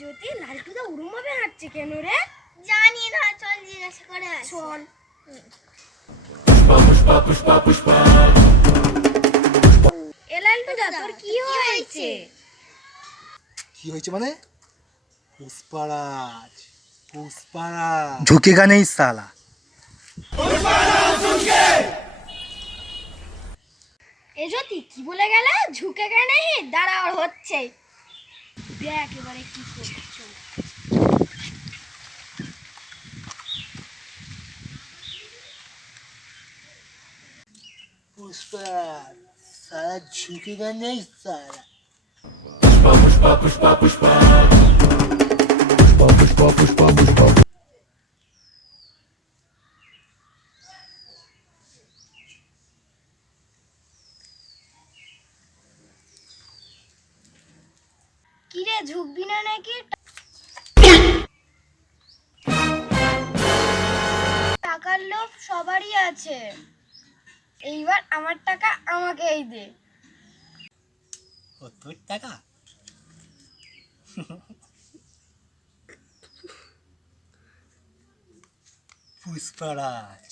জ্যোতি লালটুদা উড়ুম ভাবে হাঁটছে কেন রে? জানি না, চল জিজ্ঞাসা করে আসি। চল। এ লালটুদা তোর কি হয়েছে? কি হয়েছে মানে? পুষ্পারাজ, পুষ্পারাজ झुकेगा नहीं साला। এ জ্যোতি কি বলে গেল? ঝুঁকে কেন? দাঁড়া, আর হচ্ছে, দেখ এবারে কি করছো। पुष्पराज साला झुकेगा नहीं साला। কি রে, ঝুঁকবি না নাকি? টাকার লোভ সবারই আছে, এইবার আমার টাকা আমাকেই দে। ও তোর টাকা? পুষ্পারাজ